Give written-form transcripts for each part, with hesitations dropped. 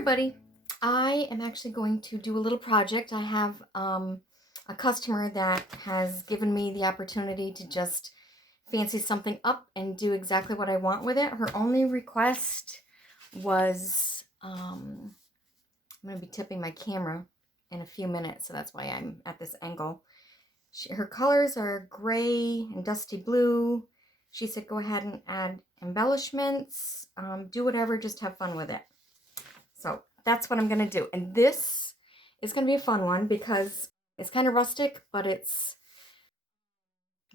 everybody. I am actually going to do a little project. I have a customer that has given me the opportunity to just fancy something up and do exactly what I want with it. Her only request was, I'm going to be tipping my camera in a few minutes, so that's why I'm at this angle. Her colors are gray and dusty blue. She said go ahead and add embellishments, do whatever, just have fun with it. So that's what I'm going to do. And this is going to be a fun one because it's kind of rustic, but it's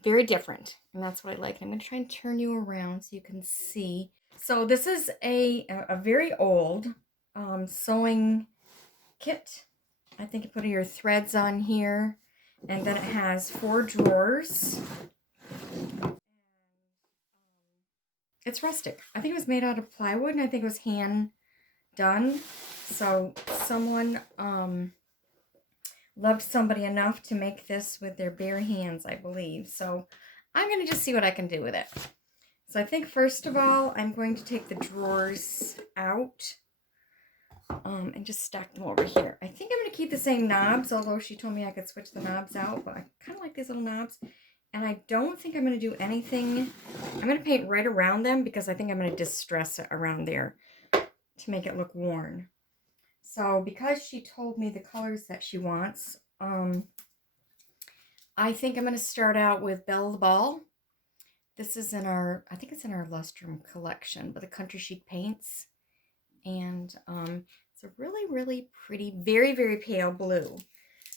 very different. And that's what I like. I'm going to try and turn you around so you can see. So this is a very old sewing kit. I think you put your threads on here. And then it has 4 drawers. It's rustic. I think it was made out of plywood, and I think it was hand done. So someone loved somebody enough to make this with their bare hands, I believe. So I'm going to just see what I can do with it. So I think first of all, I'm going to take the drawers out and just stack them over here. I think I'm going to keep the same knobs, although she told me I could switch the knobs out, but I kind of like these little knobs. And I don't think I'm going to do anything. I'm going to paint right around them because I think I'm going to distress it around there to make it look worn. So because she told me the colors that she wants, I think I'm going to start out with Belle the Ball. This is in our, I think it's in our Lustrum collection, but the Country Chic paints. And it's a really, really pretty, very, very pale blue.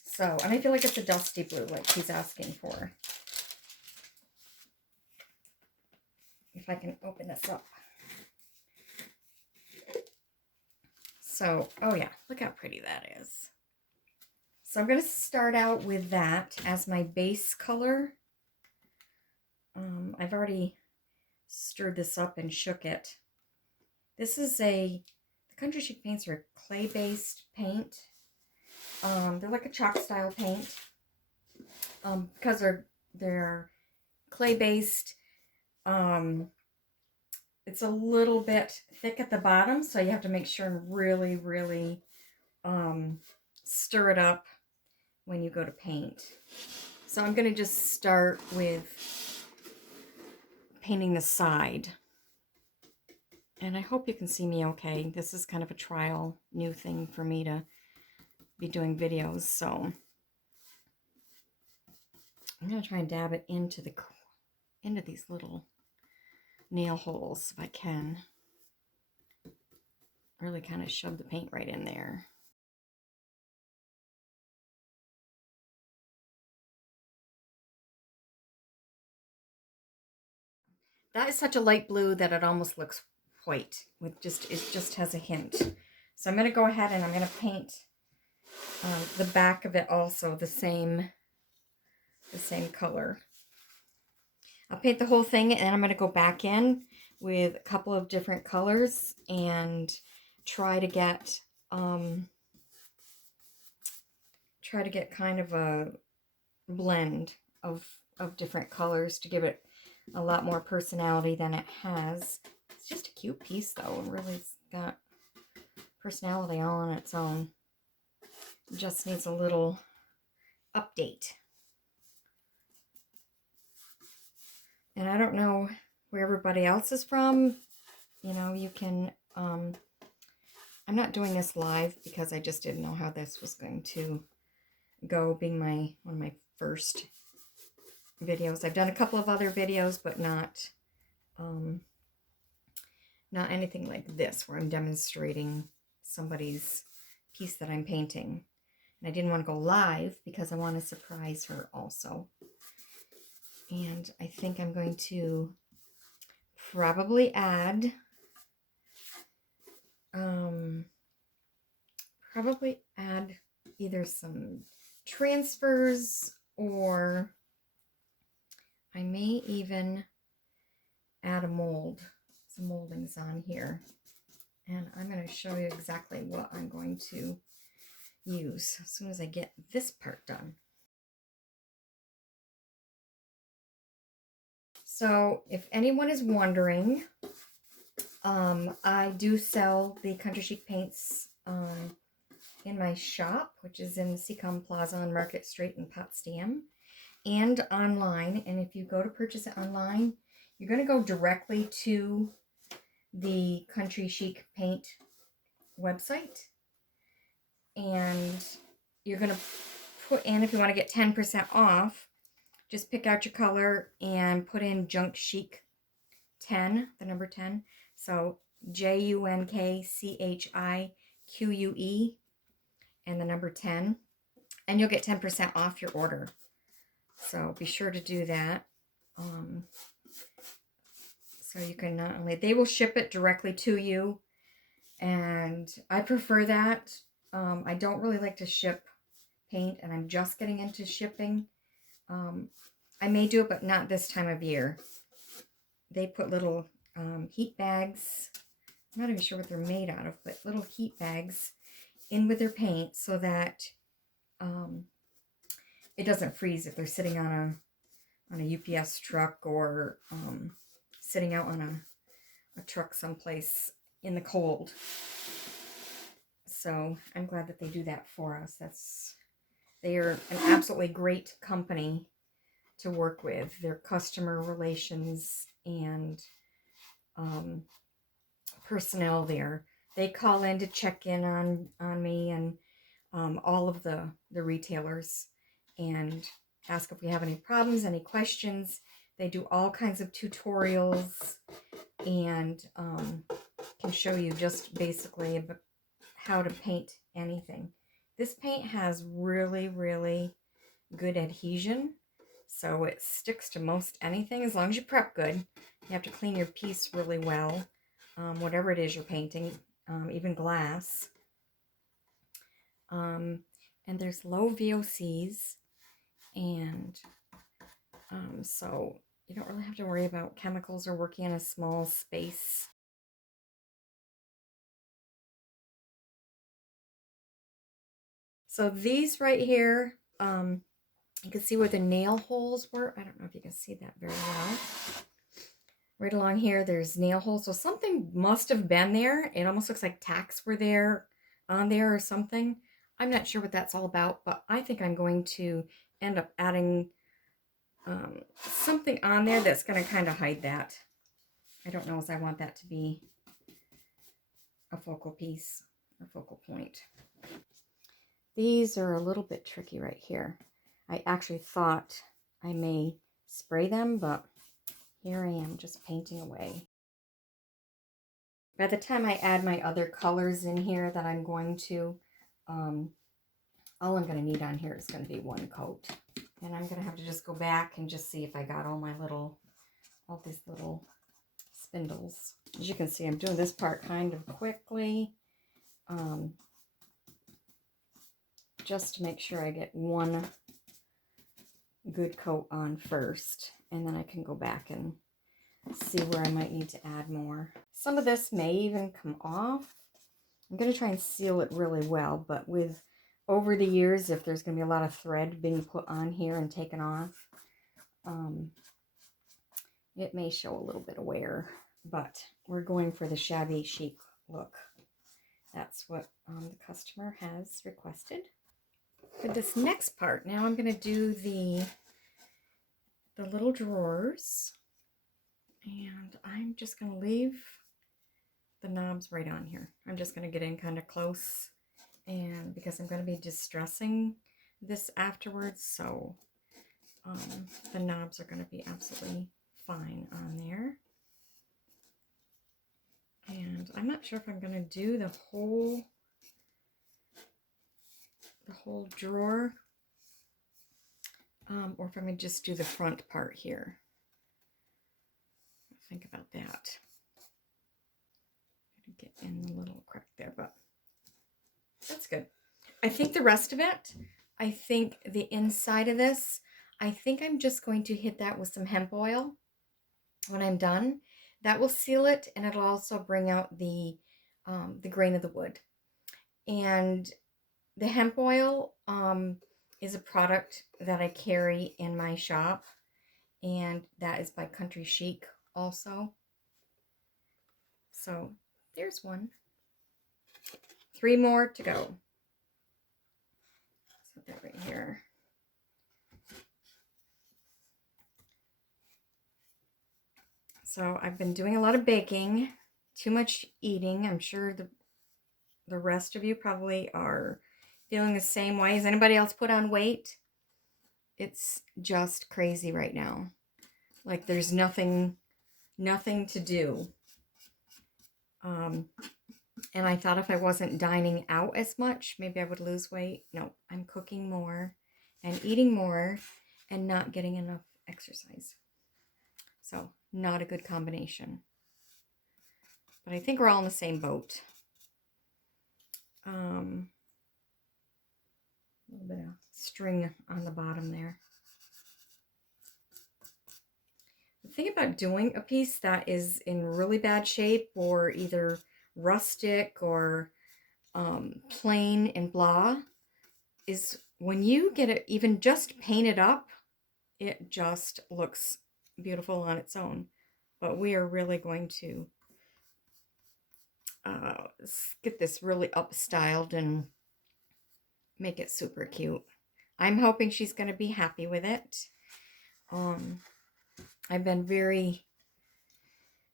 So, and I feel like it's a dusty blue like she's asking for. If I can open this up. So, oh yeah, look how pretty that is. So I'm going to start out with that as my base color. I've already stirred this up and shook it. This is the Country Chic paints are clay-based paint. They're like a chalk style paint. Because they're clay-based, it's a little bit thick at the bottom, so you have to make sure and really, really stir it up when you go to paint. So I'm going to just start with painting the side. And I hope you can see me okay. This is kind of a trial new thing for me to be doing videos, so I'm going to try and dab it into these little nail holes if I can. Really kind of shove the paint right in there. That is such a light blue that it almost looks white. It just has a hint. So I'm going to go ahead and I'm going to paint the back of it also the same color. I'll paint the whole thing and I'm going to go back in with a couple of different colors and try to get kind of a blend of different colors to give it a lot more personality than it has. It's just a cute piece though. It really's got personality all on its own. It just needs a little update. And I don't know where everybody else is from. You know, you can, I'm not doing this live because I just didn't know how this was going to go, being one of my first videos. I've done a couple of other videos, but not anything like this where I'm demonstrating somebody's piece that I'm painting. And I didn't want to go live because I want to surprise her also. And I think I'm going to probably add either some transfers, or I may even add a mold, some moldings on here. And I'm going to show you exactly what I'm going to use as soon as I get this part done. So if anyone is wondering, I do sell the Country Chic paints in my shop, which is in the Seacom Plaza on Market Street in Potsdam, and online. And if you go to purchase it online, you're going to go directly to the Country Chic paint website, and you're going to put in, if you want to get 10% off, just pick out your color and put in Junk Chic 10, the number 10. So JUNKCHIQUE and the number 10, and you'll get 10% off your order. So be sure to do that. So you can not only, they will ship it directly to you, and I prefer that. I don't really like to ship paint, and I'm just getting into shipping. I may do it, but not this time of year. They put little heat bags, I'm not even sure what they're made out of, but little heat bags in with their paint so that it doesn't freeze if they're sitting on a UPS truck or sitting out on a truck someplace in the cold. So I'm glad that they do that for us. They are an absolutely great company to work with. Their customer relations and personnel there, they call in to check in on me and all of the retailers and ask if we have any problems, any questions. They do all kinds of tutorials and can show you just basically how to paint anything. This paint has really, really good adhesion, so it sticks to most anything as long as you prep good. You have to clean your piece really well, whatever it is you're painting, even glass. And there's low VOCs, and so you don't really have to worry about chemicals or working in a small space. So these right here, you can see where the nail holes were. I don't know if you can see that very well. Right along here, there's nail holes. So something must have been there. It almost looks like tacks were there, on there or something. I'm not sure what that's all about, but I think I'm going to end up adding something on there that's going to kind of hide that. I don't know if I want that to be a focal piece, a focal point. These are a little bit tricky right here. I actually thought I may spray them, but here I am just painting away. By the time I add my other colors in here that I'm going to, all I'm going to need on here is going to be one coat. And I'm going to have to just go back and just see if I got all these little spindles. As you can see, I'm doing this part kind of quickly, just to make sure I get one good coat on first, and then I can go back and see where I might need to add more. Some of this may even come off. I'm going to try and seal it really well, but over the years, if there's going to be a lot of thread being put on here and taken off, it may show a little bit of wear, but we're going for the shabby chic look. That's what the customer has requested. For this next part, now I'm going to do the little drawers, and I'm just going to leave the knobs right on here. I'm just going to get in kind of close, and because I'm going to be distressing this afterwards, so the knobs are going to be absolutely fine on there. And I'm not sure if I'm going to do the whole drawer, or if I'm going to just do the front part here. Think about that. Get in a little crack there, but that's good. I think the rest of it, I think the inside of this, I think I'm just going to hit that with some hemp oil when I'm done. That will seal it, and it'll also bring out the grain of the wood. And the hemp oil is a product that I carry in my shop, and that is by Country Chic also. So there's one. 3 more to go. Set that right here. So I've been doing a lot of baking, too much eating. I'm sure the rest of you probably are feeling the same way. Has anybody else put on weight? It's just crazy right now. Like there's nothing to do. And I thought if I wasn't dining out as much, maybe I would lose weight. No, I'm cooking more and eating more and not getting enough exercise. So not a good combination. But I think we're all in the same boat. A little bit of string on the bottom there. The thing about doing a piece that is in really bad shape or either rustic or plain and blah is when you get it even just painted up, it just looks beautiful on its own. But we are really going to get this really upstyled and make it super cute. I'm hoping she's going to be happy with it. I've been very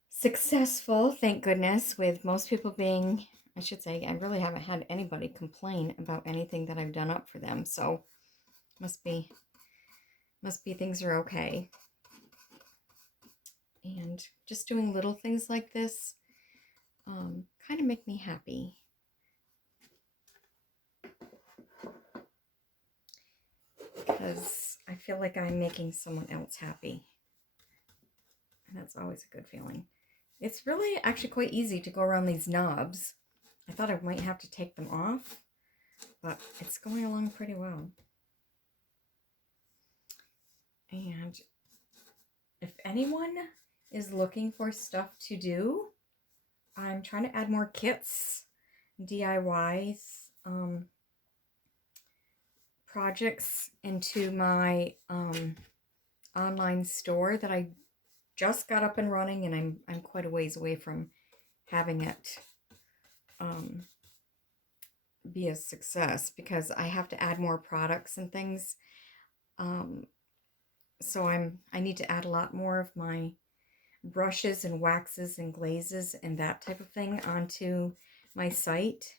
successful, thank goodness, with most people being, I should say, I really haven't had anybody complain about anything that I've done up for them. So must be things are okay. And just doing little things like this kind of make me happy. Because I feel like I'm making someone else happy. And that's always a good feeling. It's really actually quite easy to go around these knobs. I thought I might have to take them off, but it's going along pretty well. And if anyone is looking for stuff to do, I'm trying to add more kits, DIYs, projects into my online store that I just got up and running, and I'm quite a ways away from having it be a success because I have to add more products and things. So I need to add a lot more of my brushes and waxes and glazes and that type of thing onto my site,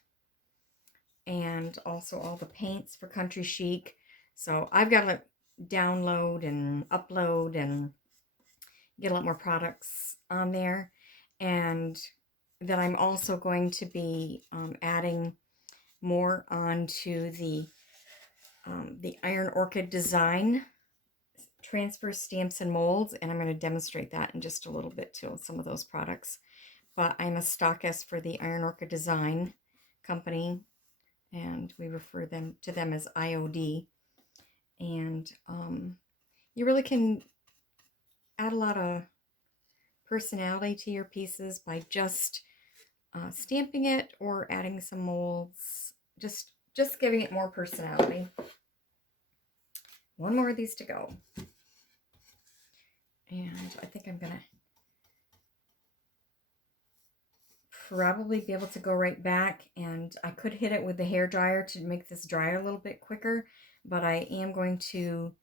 and also all the paints for Country Chic. So I've got to download and upload and get a lot more products on there. And then I'm also going to be adding more onto the Iron Orchid Design transfer stamps and molds, and I'm going to demonstrate that in just a little bit too, some of those products. But I'm a stockist for the Iron Orchid Design company, and we refer to them as IOD. And you really can add a lot of personality to your pieces by just stamping it or adding some molds, just giving it more personality. One more of these to go. And I think I'm gonna probably be able to go right back, and I could hit it with the hair dryer to make this dry a little bit quicker, but I am going to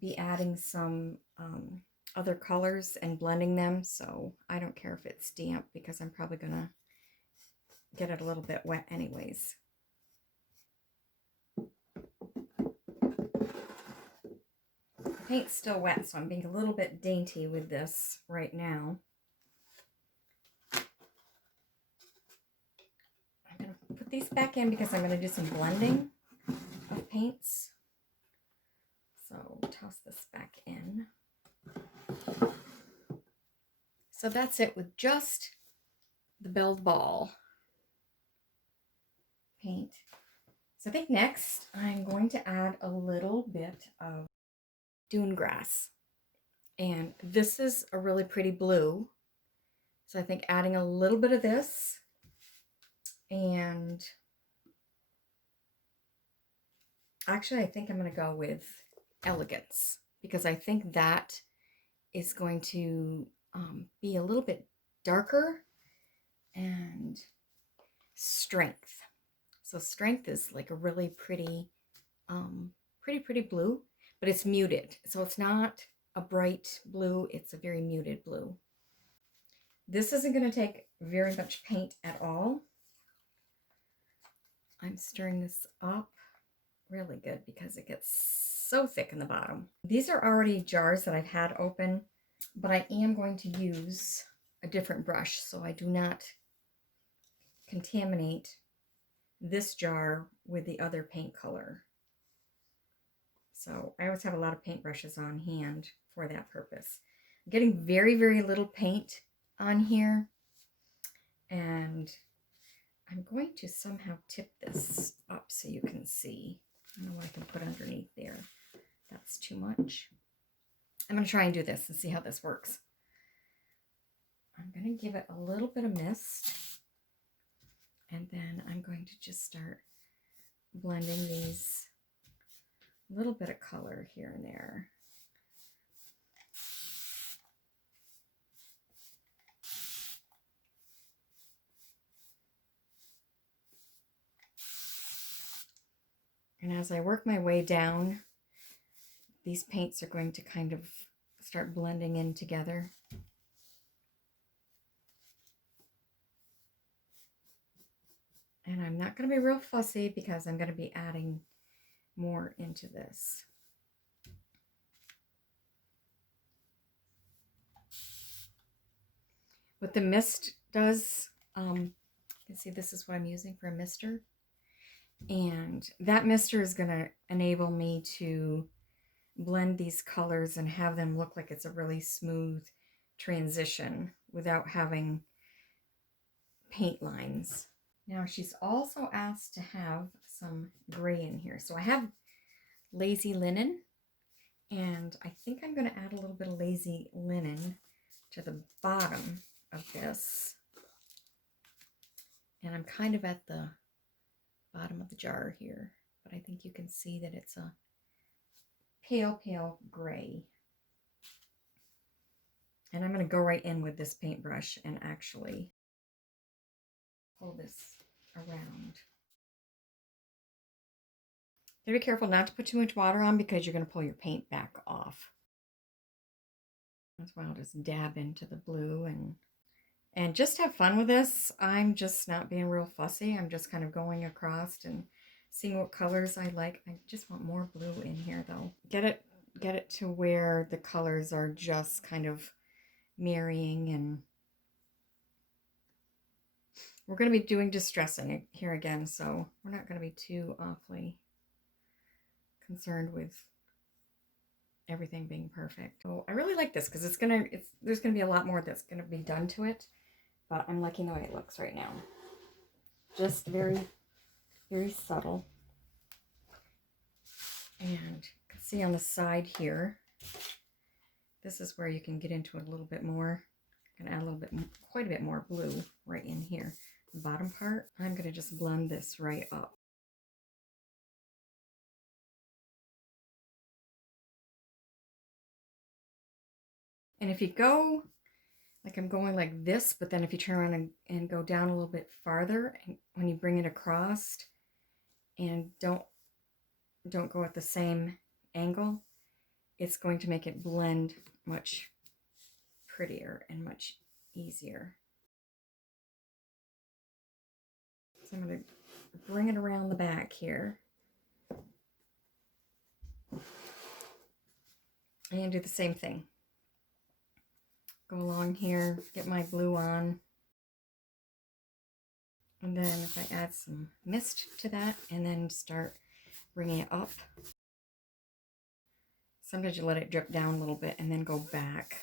be adding some other colors and blending them, so I don't care if it's damp because I'm probably gonna get it a little bit wet anyways. The paint's still wet, so I'm being a little bit dainty with this right now. I'm going to put these back in because I'm going to do some blending of paints. So toss this back in. So that's it with just the Belled Ball paint. So I think next I'm going to add a little bit of dune grass, and this is a really pretty blue, so I think adding a little bit of this, and actually I think I'm going to go with Elegance because I think that is going to be a little bit darker, and Strength. So Strength is like a really pretty blue, but it's muted. So it's not a bright blue, it's a very muted blue. This isn't going to take very much paint at all. I'm stirring this up really good because it gets so thick in the bottom. These are already jars that I've had open, but I am going to use a different brush so I do not contaminate this jar with the other paint color. So I always have a lot of paintbrushes on hand for that purpose. I'm getting very little paint on here, and I'm going to somehow tip this up so you can see. I don't know what I can put underneath there. That's too much. I'm going to try and do this and see how this works. I'm going to give it a little bit of mist, and then I'm going to just start blending these, little bit of color here and there. And as I work my way down, these paints are going to kind of start blending in together. And I'm not going to be real fussy because I'm going to be adding more into this. What the mist does, you can see this is what I'm using for a mister. And that mister is going to enable me to blend these colors and have them look like it's a really smooth transition without having paint lines. Now she's also asked to have some gray in here. So I have lazy linen, and I think I'm going to add a little bit of lazy linen to the bottom of this. And I'm kind of at the bottom of the jar here, but I think you can see that it's a pale gray. And I'm going to go right in with this paintbrush and actually pull this around. Be careful not to put too much water on because you're going to pull your paint back off. That's why I'll just dab into the blue and just have fun with this. I'm just not being real fussy. I'm just kind of going across and seeing what colors I like. I just want more blue in here though. Get it to where the colors are just kind of marrying, and we're going to be doing distressing here again, so we're not going to be too awfully concerned with everything being perfect. So I really like this because there's gonna be a lot more that's gonna be done to it, but I'm liking the way it looks right now. Just very subtle. And you can see on the side here, this is where you can get into it a little bit more. I'm gonna add a little bit, quite a bit more blue right in here. The bottom part, I'm gonna just blend this right up. And if you go, like I'm going like this, but then if you turn around and go down a little bit farther, and when you bring it across and don't go at the same angle, it's going to make it blend much prettier and much easier. So I'm going to bring it around the back here and do the same thing. Go along here, get my blue on, and then if I add some mist to that and then start bringing it up. Sometimes you let it drip down a little bit and then go back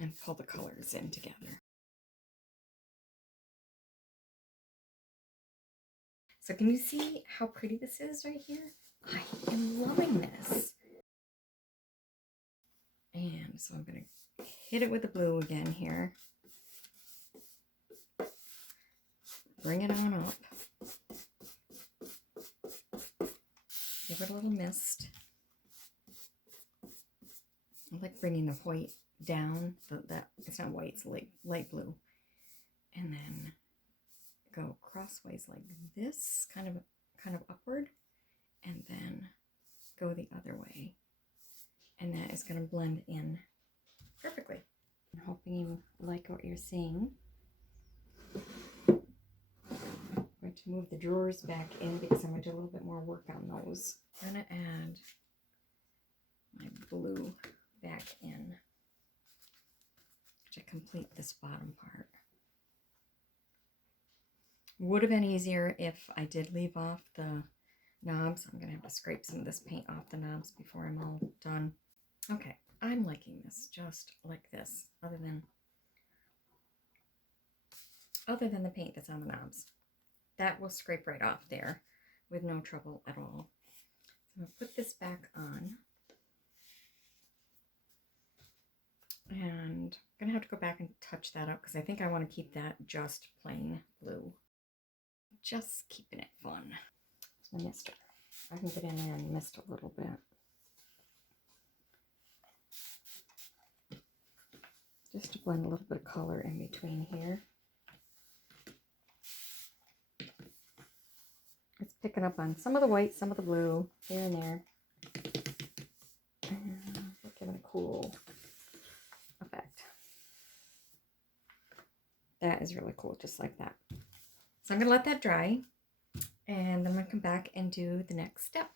and pull the colors in together. So can you see how pretty this is right here? I am loving this. And so I'm going to hit it with the blue again here. Bring it on up. Give it a little mist. I like bringing the white down. That it's not white, it's light blue. and then go crossways like this, kind of upward, and then go the other way. And that is going to blend in perfectly. I'm hoping you like what you're seeing. I'm going to move the drawers back in because I'm going to do a little bit more work on those. I'm going to add my blue back in to complete this bottom part. Would have been easier if I did leave off the knobs. I'm going to have to scrape some of this paint off the knobs before I'm all done. Okay, I'm liking this just like this, other than the paint that's on the knobs. That will scrape right off there with no trouble at all. So I'm going to put this back on. And I'm going to have to go back and touch that up because I think I want to keep that just plain blue. Just keeping it fun. It's my mister. I can get in there and mist a little bit. Just to blend a little bit of color in between here. It's picking up on some of the white, some of the blue, here and there. And giving a cool effect. That is really cool, just like that. So I'm going to let that dry, and then I'm going to come back and do the next step.